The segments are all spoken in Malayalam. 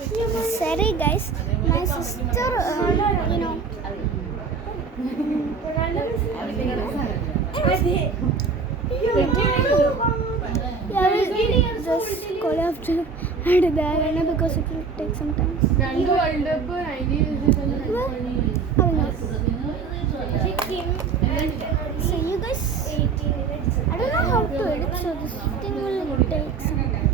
Sorry guys, my sister, you know. Yeah, we just call after and that because it will take some time. So you guys, I don't know how to edit, so this thing will take some time.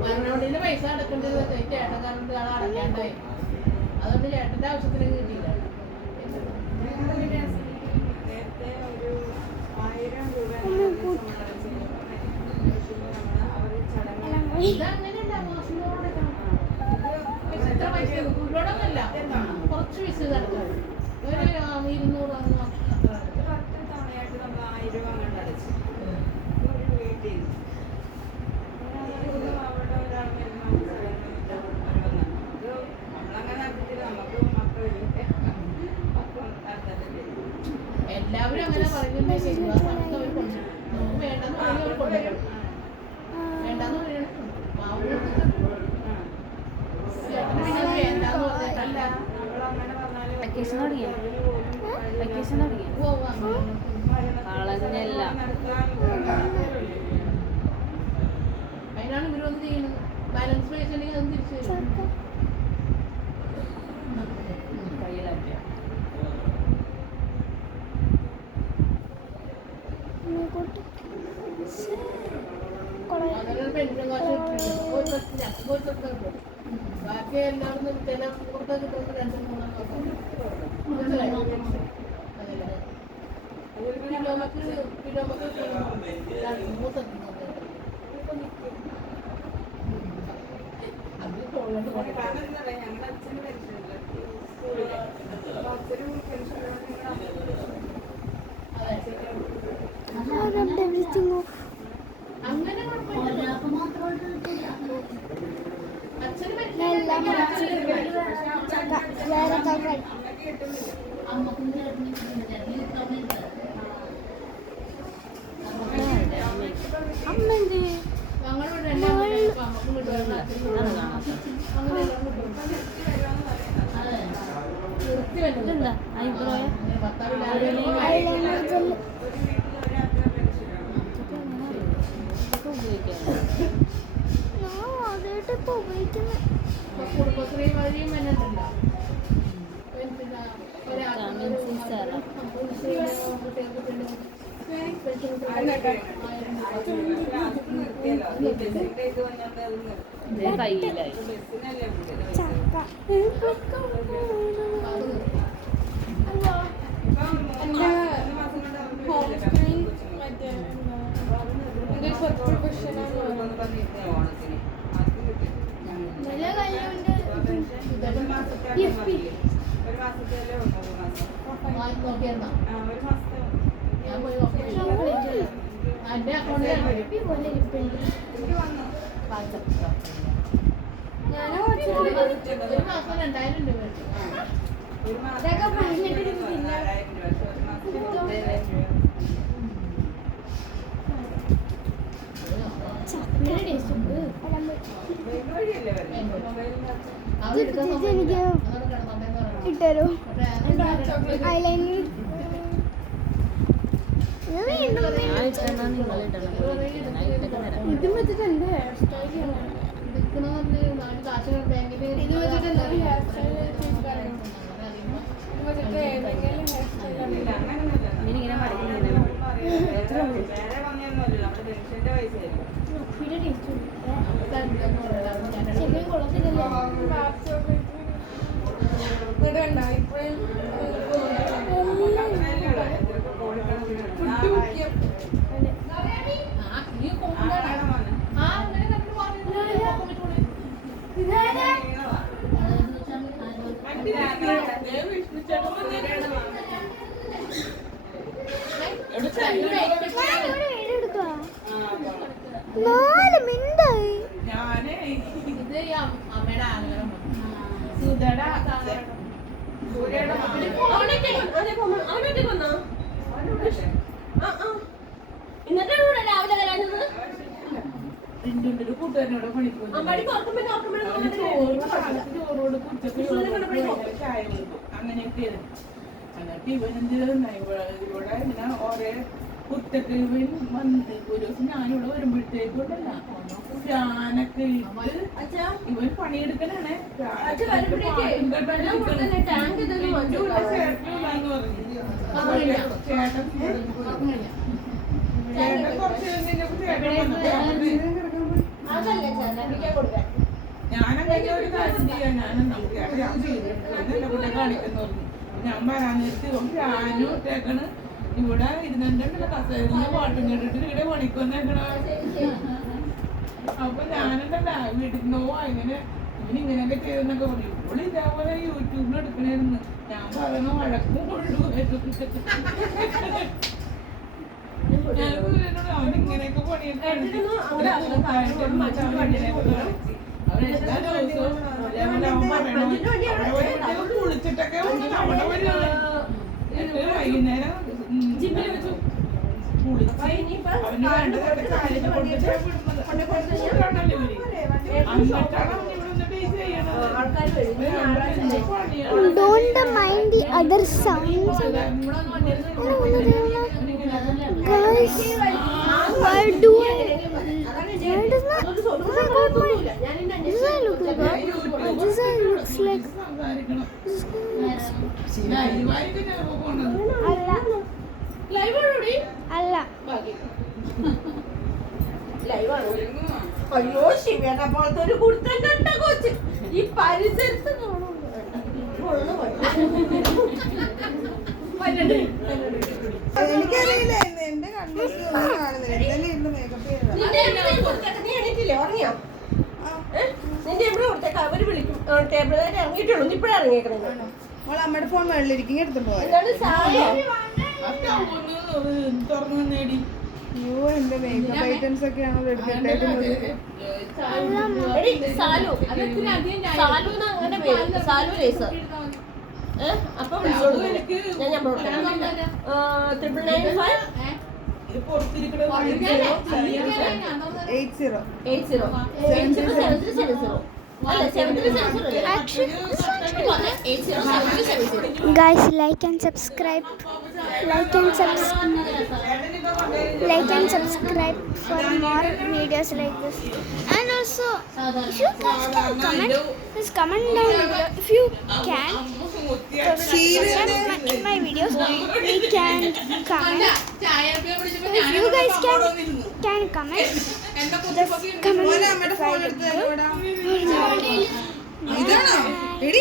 മരണോട്ടിന്റെ പൈസ അടക്കേണ്ടത് ചേട്ടക്കാരൻ്റെ ആൾ അടയ്ക്കാണ്ടായി. അതുകൊണ്ട് ചേട്ടന്റെ ആവശ്യത്തിന് കിട്ടിയില്ല. എത്ര പൈസ ഉള്ളോടൊന്നല്ല, കുറച്ച് പൈസ അടക്കാം. ഒരു 200 എല്ലാവരും അങ്ങനെ പറയുന്നത് ശരിയാ. വേണ്ടെന്ന് പറയുന്നത് കൊണ്ടുവരും, വേണ്ടെന്ന് പറയണം. അതിനാണ് ഇവരൊന്നും ചെയ്യുന്നത്. ബാലൻസ് പൈസ ഉണ്ടെങ്കിൽ അത് തിരിച്ചു വരും. ബാക്കി എല്ലാവരും ചില പുറത്ത് കിട്ടുന്നത് 3 അങ്ങനെ കുടുംബശ്രീ വഴിയും വന്നിട്ടില്ല. ഞാൻ പോയി എന്റെ അക്കൗണ്ടിൽ ഒരു മാസം 2000 രൂപ. ഇട്ടരോ ഐലൈനർ ഇത് വെച്ചിട്ട് എന്റെ ഹെയർ സ്റ്റൈൽ സൂര്യയുടെ ആഗ്രഹം സുധയുടെ സൂര്യയുടെ കൂട്ടുകാരനോട് പണിക്ക് ചോറോട് കുറ്റക്ക് ചായ കൊടുക്കും അങ്ങനെയൊക്കെ എന്നിട്ട് ഇവനെന്തിനായി ഇവിടെ ഇങ്ങനെ ഓരോ കുറ്റക്ക് ഇവൻ വന്ന് ഒരു ദിവസം ഞാനിവിടെ വരുമ്പോഴത്തേക്കുണ്ടല്ല ഫാനൊക്കെ ഇട്ട് ഇവൻ പണിയെടുക്കണേ ഞാനങ്ങനെ ഒരു കാര്യം ചെയ്യാൻ നമുക്ക് കാണിക്കുന്നു ഞാൻ വരാൻ നേരത്ത് ഫാനും ഇട്ടേക്കണ് ഇവിടെ ഇരുന്നുണ്ടല്ലോ കസേരന്ന് പാട്ടും കേട്ടിട്ട് ഇവിടെ പണിക്കൊന്നേക്കണ അപ്പൊ ഞാനുണ്ടല്ല വീട്ടിൽ നിന്നോ ഇങ്ങനെ ഇവനിങ്ങനെയൊക്കെ ചെയ്തെന്നൊക്കെ പറയും ഇപ്പോൾ ഇതേപോലെ യൂട്യൂബിൽ എടുക്കണായിരുന്നു ഞാൻ പറയുന്ന വഴക്കും കൊള്ളു അവനിങ്ങനെയൊക്കെ പണിയൊക്കെ അവരെല്ലാ ദിവസവും കുളിച്ചിട്ടൊക്കെ അവിടെ വൈകുന്നേരം ജിമ്മിൽ വെച്ചു കുളിച്ച് അവന് വേണ്ടതൊക്കെ കാലിന് കൊണ്ടിട്ട് വിടുന്നത് എന്നിട്ടാണ് അവൻ ഇവിടെ വന്നിട്ട് ഈ ചെയ്യണത്. Don't mind the other sounds. Guys, why do I? Why does not? Oh my God, my design look good. Design looks like. Allah. അയ്യോ ശിവേട്ട പോലത്തെ ഒരു കുടുത്തൻ കണ്ട കൊച്ച് ഈ പരിസരത്ത് എനിക്കറിയില്ല എന്റെ കൺമസ് കാണുന്നില്ല നീ എണീറ്റില്ലേ ഉറങ്ങിയോ നിന്റെ എവിടെ കൊടുത്തേക്ക് അവര് വിളിക്കും ടേബിളിൽ ഇറങ്ങിയിട്ടുള്ളൂ നീ ഇപ്പഴാ ഇറങ്ങിയേക്കണേ മോളെ അമ്മയുടെ ഫോൺ വെള്ളരിക്കും എടുത്തോണ്ട് പോയി. എന്താണ് സാലോ തുറന്നു നേടി അയ്യോ എന്റെ മേക്കപ്പ് ഐറ്റംസ് ഒക്കെയാണോ എടുത്തിട്ടേക്കുന്നത്? എടി സാലു സാലു അങ്ങനെ പേര് സാലു ലേസർ അപ്പൊ വിളിച്ചോളൂ ഞാൻ നമ്പർ 995 ഇത് പുറത്തിരിക്കണത് 80 80 Guys, like and subscribe. Like and subscribe for more videos like this. And also, if you guys can comment, just comment down below. If you can comment in my videos, we can comment. If you guys can comment, just comment. അമ്മയുടെ ഫോൺ എടുത്ത് Bye. ഇതാണോ?